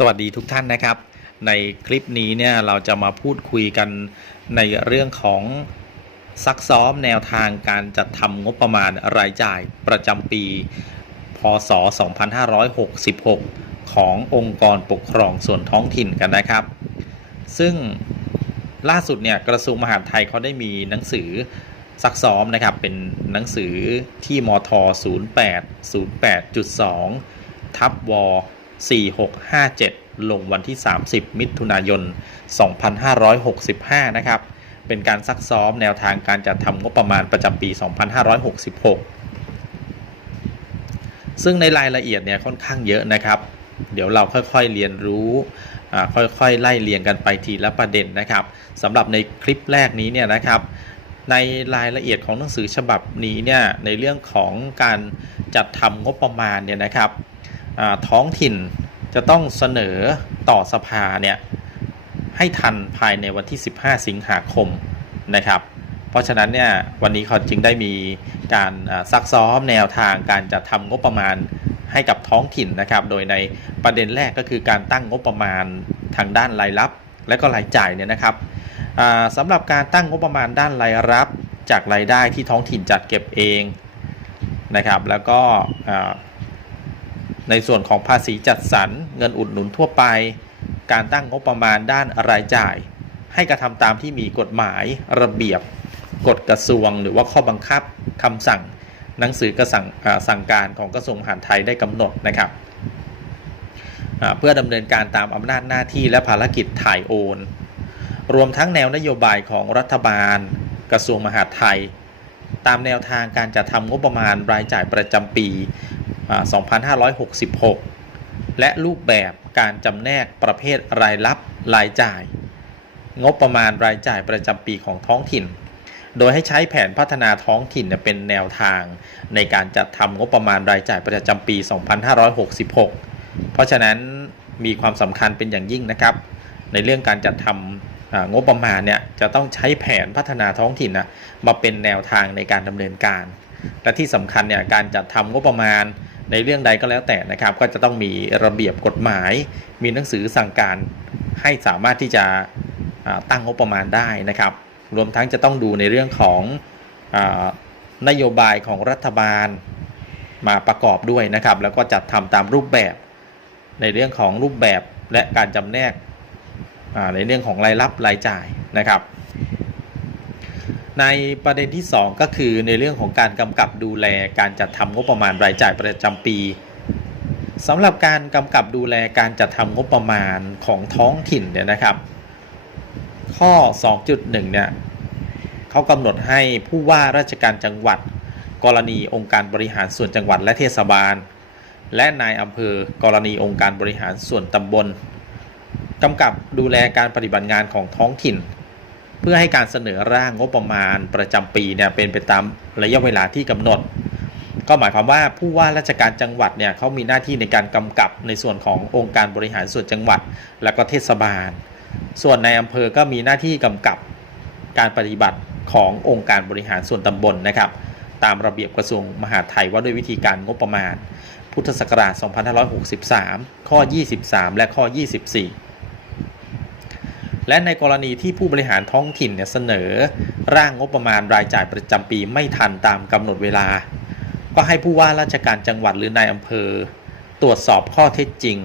สวัสดีทุกท่านนะครับ ในคลิปนี้เนี่ยเราจะมาพูดคุยกันในเรื่องของซักซ้อมแนวทางการจัดทำงบประมาณรายจ่ายประจำปี พศ 2566 ขององค์กรปกครองส่วนท้องถิ่นกันนะครับ ซึ่งล่าสุดเนี่ยกระทรวงมหาดไทยเขาได้มีหนังสือซักซ้อมนะครับ เป็นหนังสือที่มท 08 08.2 ทับว 4657 ลงวันที่ 30 มิถุนายน 2565 นะครับ เป็นการซักซ้อมแนวทางการจัดทำงบประมาณประจำปี 2566 ซึ่งในรายละเอียดเนี่ยค่อนข้างเยอะนะครับ เดี๋ยวเราค่อยๆเรียนรู้ค่อยๆไล่เรียงกันไปทีละประเด็นนะครับสำหรับในคลิปแรกนี้เนี่ยนะครับในรายละเอียดของหนังสือฉบับนี้เนี่ยในเรื่องของการจัดทำงบประมาณเนี่ยนะครับ ท้องถิ่นจะต้องเสนอต่อสภาเนี่ยให้ทันภายในวันที่ 15 สิงหาคมนะครับ เพราะฉะนั้นเนี่ยวันนี้เขาจึงได้มีการซักซ้อมแนวทางการจัดทำงบประมาณให้กับท้องถิ่นนะครับ โดยในประเด็นแรกก็คือการตั้งงบประมาณทางด้านรายรับ และก็รายจ่ายเนี่ยนะครับสำหรับการตั้งงบประมาณด้านรายรับ จากรายได้ที่ท้องถิ่นจัดเก็บเองนะครับ แล้วก็ ในส่วนของภาษีจัดสรร เงินอุดหนุนทั่วไป การตั้งงบประมาณด้านรายจ่าย ให้กระทำตามที่มีกฎหมายระเบียบ กฎกระทรวง หรือว่าข้อบังคับคำสั่ง หนังสือกระสั่งสั่งการของกระทรวงมหาดไทยได้กำหนดนะครับเพื่อดำเนินการตามอำนาจหน้าที่และภารกิจถ่ายโอน รวมทั้งแนวนโยบายของรัฐบาล กระทรวงมหาดไทย ตามแนวทางการจัดทำงบประมาณรายจ่ายประจำปี 2566 และรูปแบบการจำแนกประเภทรายรับรายจ่าย งบประมาณรายจ่ายประจำปีของท้องถิ่น โดยให้ใช้แผนพัฒนาท้องถิ่นเป็นแนวทาง ในการจัดทำงบประมาณรายจ่ายประจำปี 2566 เพราะฉะนั้นมีความสำคัญเป็นอย่างยิ่งนะครับ ในเรื่องการจัดทำงบประมาณเนี่ยจะต้องใช้แผนพัฒนาท้องถิ่นนะมาเป็นแนวทางในการดำเนินการ และที่สำคัญเนี่ยการจัดทำงบประมาณ ในเรื่องใดก็แล้วแต่นะครับ ก็จะต้องมีระเบียบกฎหมาย มีหนังสือสั่งการให้สามารถที่จะตั้งงบประมาณได้นะครับ รวมทั้งจะต้องดูในเรื่องของอนโยบายของรัฐบาลมาประกอบด้วยนะครับ แล้วก็จัดทำตามรูปแบบในเรื่องของรูปแบบและการจำแนกในเรื่องของรายรับรายจ่ายนะครับ ในประเด็นที่ 2 ก็คือในเรื่องของการกำกับดูแลการจัดทำงบประมาณรายจ่ายประจำปีสำหรับการกำกับดูแลการจัดทำงบประมาณของท้องถิ่นเนี่ยนะครับ ข้อ 2.1 เนี่ยเขากำหนดให้ผู้ว่าราชการจังหวัด กรณีองค์การบริหารส่วนจังหวัดและเทศบาล และนายอำเภอกรณีองค์การบริหารส่วนตำบลกำกับดูแลการปฏิบัติงานของท้องถิ่น พื่อให้การเสนอร่างงบประมาณประจำปีเนี่ยเป็นไปตามระยะเวลาที่กำหนด ก็หมายความว่าผู้ว่าราชการจังหวัดเนี่ยเขามีหน้าที่ในการกำกับในส่วนขององค์การบริหารส่วนจังหวัด และก็เทศบาล ส่วนในอำเภอก็มีหน้าที่กำกับการปฏิบัติขององค์การบริหารส่วนตำบลนะครับ ตามระเบียบกระทรวงมหาดไทยว่าด้วยวิธีการงบประมาณ พุทธศักราช 2563 ข้อ 23 และข้อ 24 และในกรณีที่ผู้บริหารท้องถิ่นเนี่ยเสนอ ร่างงบประมาณรายจ่ายประจำปีไม่ทันตามกำหนดเวลา ก็ให้ผู้ว่าราชการจังหวัดหรือนายอำเภอ ตรวจสอบข้อเท็จจริง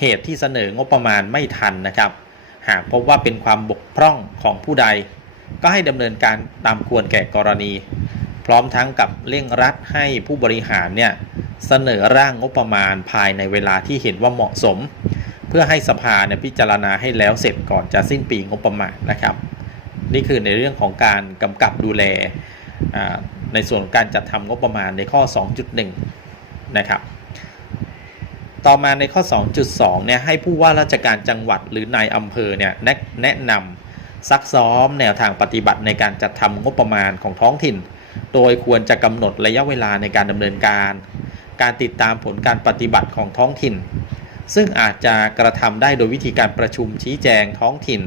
เหตุที่เสนองบประมาณไม่ทันนะครับ หากพบว่าเป็นความบกพร่องของผู้ใด ก็ให้ดำเนินการตามควรแก่กรณี พร้อมทั้งกับเร่งรัดให้ผู้บริหารเนี่ยเสนอร่างงบประมาณภายในเวลาที่เห็นว่าเหมาะสม พื่อให้สภาเนี่ยพิจารณาให้แล้วเสร็จก่อนจะสิ้นปีงบประมาณนะครับ นี่คือในเรื่องของการกำกับดูแลในส่วนของการจัดทำงบประมาณในข้อ 2.1 นะครับ ต่อมาในข้อ 2.2 เนี่ยให้ผู้ว่าราชการจังหวัดหรือนายอำเภอเนี่ยแนะแนะนำซักซ้อมแนวทางปฏิบัติในการจัดทำงบประมาณของท้องถิ่น โดยควรจะกำหนดระยะเวลาในการดำเนินการ การติดตามผลการปฏิบัติของท้องถิ่น ซึ่งอาจจะกระทำได้โดยวิธีการประชุมชี้แจงท้องถิ่น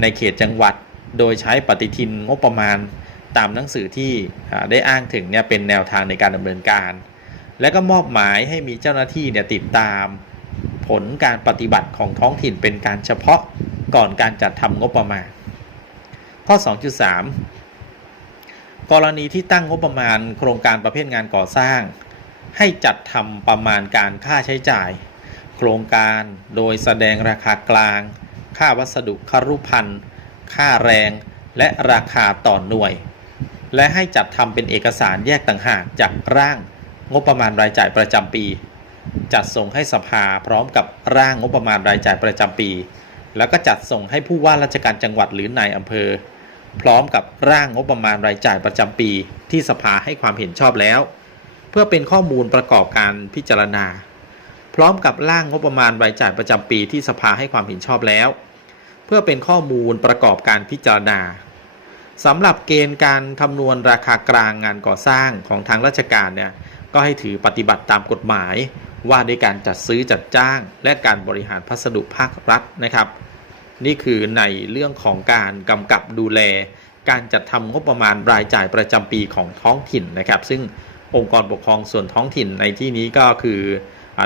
ในเขตจังหวัด โดยใช้ปฏิทินงบประมาณ ตามหนังสือที่ได้อ้างถึงเนี่ยเป็นแนวทางในการดำเนินการ และก็มอบหมายให้มีเจ้าหน้าที่เนี่ยติดตาม ผลการปฏิบัติของท้องถิ่นเป็นการเฉพาะก่อนการจัดทำงบประมาณ ข้อ 2.3 กรณีที่ตั้งงบประมาณ โครงการประเภทงานก่อสร้าง ให้จัดทำประมาณการค่าใช้จ่าย โครงการโดยแสดงราคากลาง ค่าวัสดุคารุพันธ์ค่าแรงและราคาต่อหน่วย และให้จัดทำเป็นเอกสารแยกต่างหากจากร่างงบประมาณรายจ่ายประจำปี จัดส่งให้สภาพร้อมกับร่างงบประมาณรายจ่ายประจำปี แล้วก็จัดส่งให้ผู้ว่าราชการจังหวัดหรือนายอำเภอ พร้อมกับร่างงบประมาณรายจ่ายประจำปี ที่สภาให้ความเห็นชอบแล้ว เพื่อเป็นข้อมูลประกอบการพิจารณา พร้อมกับร่างงบประมาณรายจ่ายประจำปีที่สภาให้ความเห็นชอบแล้ว เพื่อเป็นข้อมูลประกอบการพิจารณาสำหรับเกณฑ์การคำนวณราคากลางงานก่อสร้างของทางราชการเนี่ยก็ให้ถือปฏิบัติตามกฎหมาย ว่าด้วยการจัดซื้อจัดจ้าง และการบริหารพัสดุภาครัฐนะครับ นี่คือในเรื่องของการกำกับดูแล การจัดทำงบประมาณรายจ่ายประจำปีของท้องถิ่นนะครับ ซึ่งองค์กรปกครองส่วนท้องถิ่นในที่นี้ก็คือ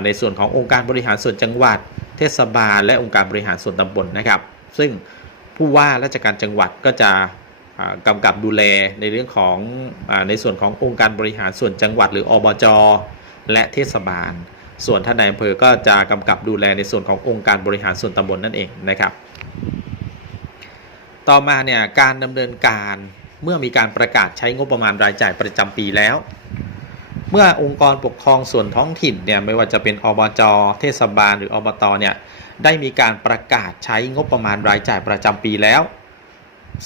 ในส่วนขององค์การบริหารส่วนจังหวัด เทศบาล และองค์การบริหารส่วนตำบลนะครับ ซึ่งผู้ว่าราชการจังหวัดก็จะอ่ากำกับดูแลในเรื่องของอในส่วนขององค์การบริหารส่วนจังหวัด หรืออบจและเทศบาล ส่วนท่านนายอำเภอก็จะกำกับดูแลในส่วนขององค์การบริหารส่วนตำบลนั่นเองนะครับ ต่อมาเนี่ยการดำเนินการเมื่อมีการประกาศใช้งบประมาณรายจ่ายประจำปีแล้ว เมื่อองค์กรปกครองส่วนท้องถิ่นเนี่ยไม่ว่าจะเป็นอบจเทศบาลหรืออบตเนี่ยได้มีการประกาศใช้งบประมาณรายจ่ายประจำปีแล้ว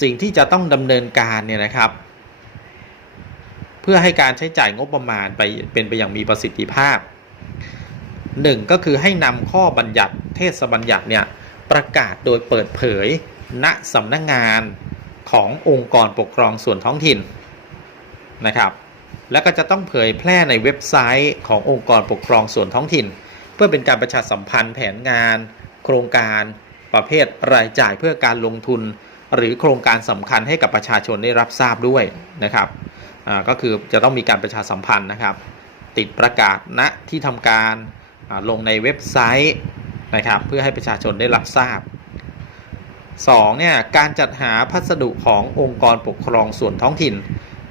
สิ่งที่จะต้องดำเนินการเนี่ยนะครับ เพื่อให้การใช้จ่ายงบประมาณไปเป็นไปอย่างมีประสิทธิภาพหนึ่งก็คือให้นำข้อบัญญัติเทศบัญญัติเนี่ยประกาศโดยเปิดเผย ณสำนักงานขององค์กรปกครองส่วนท้องถิ่นนะครับ แล้วก็จะต้องเผยแพร่ในเว็บไซต์ขององค์กรปกครองส่วนท้องถิ่น เพื่อเป็นการประชาสัมพันธ์แผนงาน โครงการประเภทรายจ่ายเพื่อการลงทุน หรือโครงการสำคัญให้กับประชาชนได้รับทราบด้วยนะครับก็คือจะต้องมีการประชาสัมพันธ์นะครับ ติดประกาศณที่ทำการลงในเว็บไซต์นะครับเพื่อให้ประชาชนได้รับทราบ 2. เนี่ยการจัดหาพัสดุขององค์กรปกครองส่วนท้องถิ่น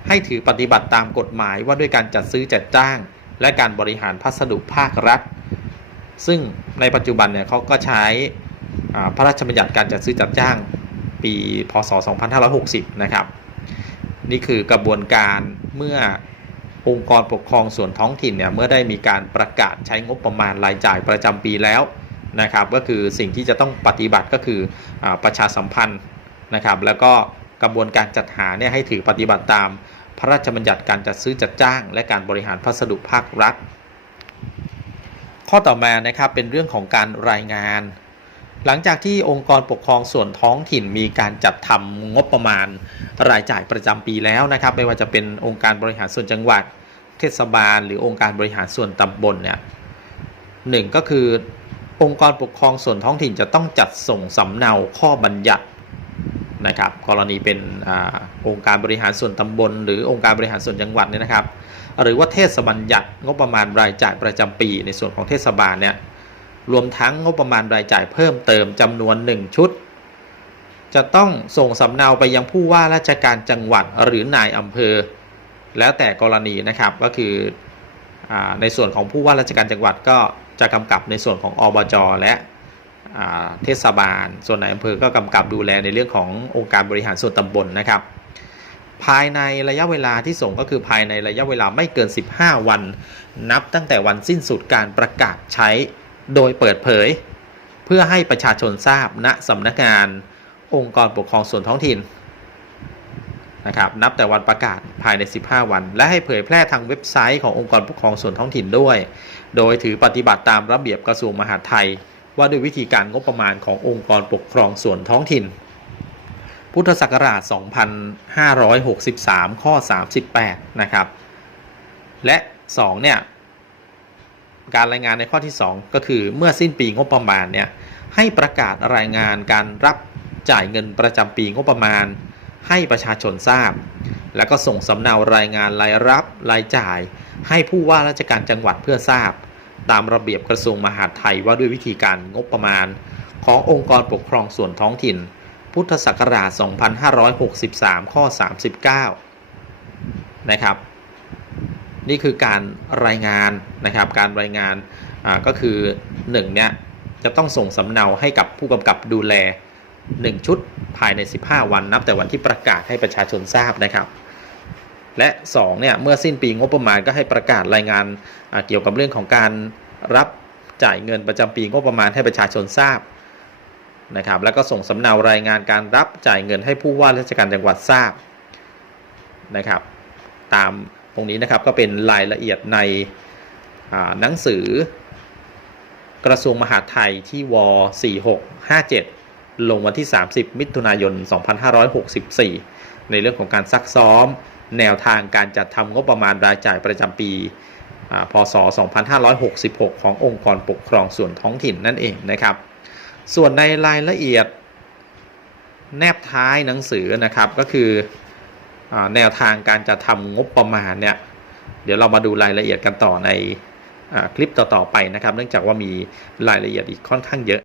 ให้ถือปฏิบัติตามกฎหมายว่าด้วยการจัดซื้อจัดจ้าง และการบริหารพัสดุภาครัฐ ซึ่งในปัจจุบันเนี่ยเขาก็ใช้พระราชบัญญัติการจัดซื้อจัดจ้างปีพศ 2560 นะครับ นี่คือกระบวนการเมื่อองค์กรปกครองส่วนท้องถิ่นเนี่ยเมื่อได้มีการประกาศใช้งบประมาณรายจ่ายประจำปีแล้วนะครับ ก็คือสิ่งที่จะต้องปฏิบัติก็คืออประชาสัมพันธ์นะครับ แล้วก็กระบวนการจัดหาเนี่ยให้ถือปฏิบัติตาม พระราชบัญญัติการจัดซื้อจัดจ้าง และการบริหารพัสดุภาครัฐ ข้อต่อมานะครับเป็นเรื่องของการรายงาน หลังจากที่องค์กรปกครองส่วนท้องถิ่นมีการจัดทำงบประมาณ รายจ่ายประจำปีแล้วนะครับ ไม่ว่าจะเป็นองค์การบริหารส่วนจังหวัด เทศบาล หรือองค์การบริหารส่วนตำบลเนี่ยหนึ่งก็คือองค์กรปกครองส่วนท้องถิ่นจะต้องจัดส่งสำเนาข้อบัญญัติ นะครับ กรณีเป็นอองค์การบริหารส่วนตำบล หรือองค์การบริหารส่วนจังหวัดเนี่ยนะครับ หรือว่าเทศบัญญัติงบประมาณรายจ่ายประจำปี ในส่วนของเทศบาลเนี่ยรวมทั้งงบประมาณรายจ่ายเพิ่มเติมจำนวน 1 ชุด จะต้องส่งสำเนาไปยังผู้ว่าราชการจังหวัดหรือนายอำเภอ แล้วแต่กรณีนะครับก็คืออในส่วนของผู้ว่าราชการจังหวัดก็จะกำกับในส่วนของอบจและ เทศบาล ส่วนในอำเภอก็กำกับดูแลในเรื่องขององค์การบริหารส่วนตำบลนะครับ ภายในระยะเวลาที่ส่งก็คือภายในระยะเวลาไม่เกิน 15 วัน นับตั้งแต่วันสิ้นสุดการประกาศใช้โดยเปิดเผย เพื่อให้ประชาชนทราบณสำนักงานองค์กรปกครองส่วนท้องถิ่นนะครับนับแต่วันประกาศภายใน 15 วัน และให้เผยแพร่ทางเว็บไซต์ขององค์กรปกครองส่วนท้องถิ่นด้วย โดยถือปฏิบัติตามระเบียบกระทรวงมหาดไทย ว่าด้วยวิธีการงบประมาณขององค์กรปกครองส่วนท้องถิ่น พุทธศักราช 2563 ข้อ 38 นะครับ และ 2 เนี่ย การรายงานในข้อที่ 2 ก็คือเมื่อสิ้นปีงบประมาณเนี่ยให้ประกาศรายงานการรับจ่ายเงินประจำปีงบประมาณ ให้ประชาชนทราบ แล้วก็ส่งสำเนารายงานรายรับรายจ่าย ให้ผู้ว่าราชการจังหวัดเพื่อทราบ ตามระเบียบกระทรวงมหาดไทยว่าด้วยวิธีการงบประมาณ ขององค์กรปกครองส่วนท้องถิ่น พุทธศักราช 2563 ข้อ 39 นะครับ นี่คือการรายงานนะครับการรายงานก็คือ1เนี่ยจะต้องส่งสำเนาให้กับผู้กำกับดูแล 1 ชุดภายใน 15 วันนับแต่วันที่ประกาศให้ประชาชนทราบนะครับ และ2เนี่ยเมื่อสิ้นปีงบประมาณก็ให้ประกาศรายงานเกี่ยวกับเรื่องของการรับจ่ายเงินประจำปีงบประมาณให้ประชาชนทราบนะครับแล้วก็ส่งสำเนารายงานการรับจ่ายเงินให้ผู้ว่าราชการจังหวัดทราบนะครับ ตามตรงนี้นะครับก็เป็นรายละเอียดในหนังสือกระทรวงมหาดไทยที่ว4657 ลงวันที่ 30 มิถุนายน 2564 ในเรื่องของการซักซ้อม แนวทางการจัดทำงบประมาณรายจ่ายประจำปีพศ 2566 ขององค์กรปกครองส่วนท้องถิ่นนั่นเองนะครับ ส่วนในรายละเอียดแนบท้ายหนังสือนะครับก็คืออแนวทางการจัดทำงบประมาณเนี่ยเดี๋ยวเรามาดูรายละเอียดกันต่อในอคลิปต่อๆไปนะครับ เนื่องจากว่ามีรายละเอียดอีกค่อนข้างเยอะ